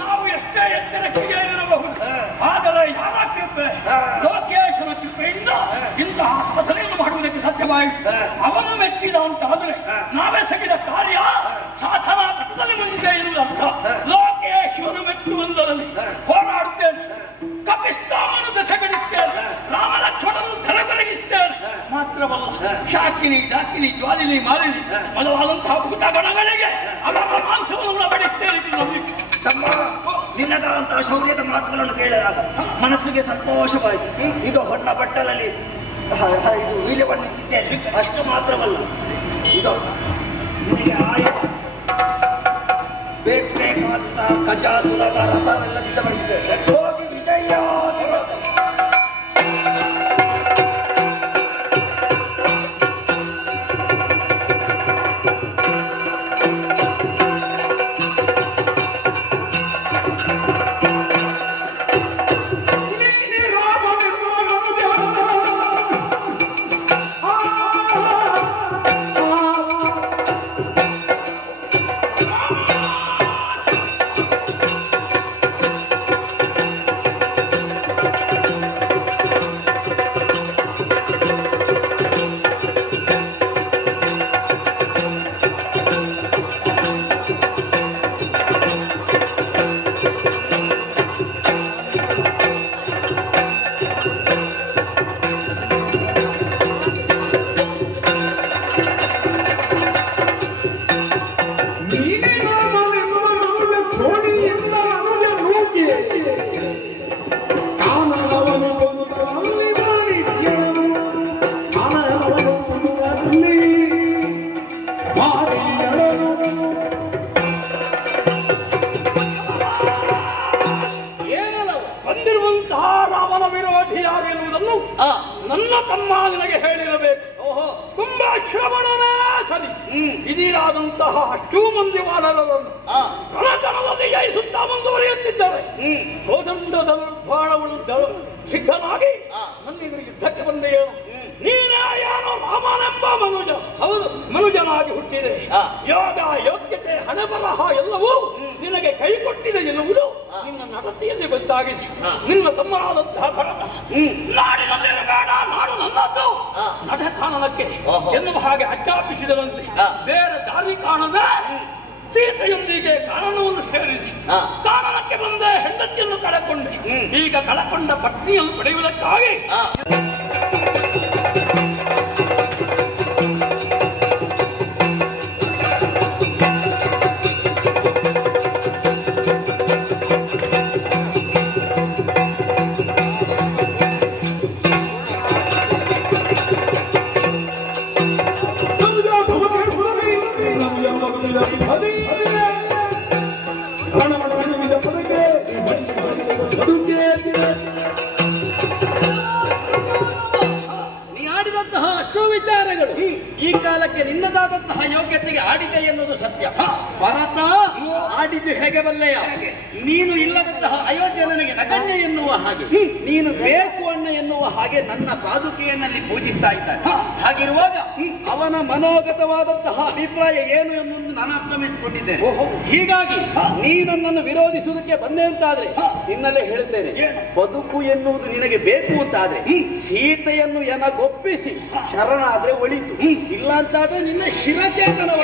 ನಾವು ಎಷ್ಟೇ ಎತ್ತರಕ್ಕೆ ಏರಿರಬಹುದು, ಆದರೆ ಯಾರ ಕೃಪೆ, ಲೋಕೇಶನ ಕೃಪೆಯಿಂದ ಇಂತಹ ಬದಲೆಯನ್ನು ಮಾಡುವುದಕ್ಕೆ ಸಾಧ್ಯವಾಯಿತು. ಅವನು ಮೆಚ್ಚಿದ ಅಂತಾದರೆ ನಾವೇ ಸಗಿದ ಕಾರ್ಯ ಸಾಧನಾ ಪಥದಲ್ಲಿ ಮುಂದೆ ಇರುವುದರ್ಥ. ಲೋಕೇಶ್ವರ ಮೆಚ್ಚುವಂದರಲ್ಲಿ ಹೋರಾಡುತ್ತೇನೆ, ಕಪಿಸ್ತಾಮನು ದಶಗಣಿಸ್ತೇನೆ, ರಾಮ ಲಕ್ಷ್ಮಣನು ಧನಗೊರಗಿಸ್ತೇನೆ. ಮಾತ್ರವಲ್ಲ, ಶಾಕಿನಿ ಡಾಕಿನಿ ಜ್ವಾಲಿನಿ ಮಾಲಿನಿ ಮೊದಲಾದಂತಹ ಭೂತಗಣಗಳಿಗೆ ಅವರ ಮಾಂಸವನ್ನು ಬಡಿಸ್ತೇನೆ. ತಮ್ಮ ನಿನ್ನದಾದಂತಹ ಶೌರ್ಯದ ಮಾತುಗಳನ್ನು ಕೇಳಿದಾಗ ಮನಸ್ಸಿಗೆ ಸಂತೋಷವಾಯಿತು. ಇದು ಹೊನ್ನ ಬಟ್ಟಲಲ್ಲಿ ಇದು ವೀರ್ಯವನ್ನಿದ್ದೇನೆ. ಅಷ್ಟು ಮಾತ್ರವಲ್ಲ, ಇದು ನಿನಗೆ ಆಯುಧ ಬೇಕಾದಂತಹ ಗಜ ತುರಗ ರಥವೆಲ್ಲ ಸಿದ್ಧಪಡಿಸಿದ್ದೇವೆ. ಹೋಗಿ ವಿಜಯ. ನನ್ನ ತಮ್ಮ ನಿನಗೆ ಹೇಳಿರಬೇಕು. ತುಂಬಾ ಶ್ರವಣನೇ ಸರಿ. ಇದೀರಾದಂತಹ ಅಷ್ಟೂ ಮಂದಿ ವಾನರರನ್ನು ರಣಚನದಲ್ಲಿ ಜಯಿಸುತ್ತಾ ಮುಂದುವರಿಯುತ್ತಿದ್ದಾರೆ. ಕೋದಂಡ ಧನುರ್ಬಾಣಗಳು ಸಿದ್ಧನಾಗಿ ನನ್ನೆದುರು ಯುದ್ಧಕ್ಕೆ ಬಂದೆಯೇನು? ನೀನೇ ಯಾರೋ ರಾಮನೆಂಬ ಮನುಜ. ಹೌದು, ಮನುಜನಾಗಿ ಹುಟ್ಟಿದೆ. ಯೋಗ ಯೋಗ್ಯತೆ ಹಣೆ ಬರಹ ಎಲ್ಲವೂ ನಿನಗೆ ಕೈ ಕೊಟ್ಟಿದೆ ಎನ್ನುವುದು ನಿನ್ನ ನಡತೆಯಲ್ಲಿ ಗೊತ್ತಾಗಿದೆ. ನಿನ್ನ ತಮ್ಮನಾದಂತಹ ಭರತ ನಾಡಿನಲ್ಲಿರಬೇಡ, ನಾಡು ನನ್ನದ್ದು, ನಡೆ ಕಾಣನಕ್ಕೆ ಎನ್ನುವ ಹಾಗೆ ಆಜ್ಞಾಪಿಸಿದರಂತೆ. ಬೇರೆ ದಾರಿ ಕಾಣದೆ ಸೀತೆಯೊಂದಿಗೆ ಕಾನನವನ್ನು ಸೇರಿದೆ. ಕಾನನಕ್ಕೆ ಬಂದೆ, ಹೆಂಡತಿಯನ್ನು ಕಳಕೊಂಡೆ. ಈಗ ಕಳಕೊಂಡ ಪತ್ನಿಯನ್ನು ಪಡೆಯುವುದಕ್ಕಾಗಿ ಈ ಕಾಲಕ್ಕೆ ನಿನ್ನದಾದಂತಹ ಯೋಗ್ಯತೆಗೆ ಆಡಿದೆ ಎನ್ನುವುದು ಸತ್ಯ. ಭರತ ಆಡಿದ್ದು ಹೇಗೆ ಬಲ್ಲೆಯ? ನೀನು ಇಲ್ಲದಂತಹ ಅಯೋಧ್ಯೆ ನನಗೆ ನಗಣ್ಯ ಎನ್ನುವ ಹಾಗೆ, ನೀನು ಬೇಕು ಅಣ್ಣ ಎನ್ನುವ ಹಾಗೆ ನನ್ನ ಪಾದುಕೆಯನ್ನಲ್ಲಿ ಪೂಜಿಸ್ತಾ ಇದ್ದಾನೆ. ಹಾಗಿರುವಾಗ ಅವನ ಮನೋಗತವಾದಂತಹ ಅಭಿಪ್ರಾಯ ಏನು ಎನ್ನುವುದು ನಾನು ಅರ್ಥಮಿಸಿಕೊಂಡಿದ್ದೇನೆ. ಹೀಗಾಗಿ ನೀ ನನ್ನನ್ನು ವಿರೋಧಿಸುವುದಕ್ಕೆ ಬಂದೆ ಅಂತಾದ್ರೆ ನಿನ್ನಲ್ಲೇ ಹೇಳ್ತೇನೆ, ಬದುಕು ಎನ್ನುವುದು ನಿನಗೆ ಬೇಕು ಅಂತಾದ್ರೆ ಸೀತೆಯನ್ನು ಎನಗೊಪ್ಪಿಸಿ ಶರಣಾದ್ರೆ ಒಳಿತು, ಇಲ್ಲ ಅಂತಾದ್ರೆ ನಿನ್ನ ಶಿರಚೇತನವ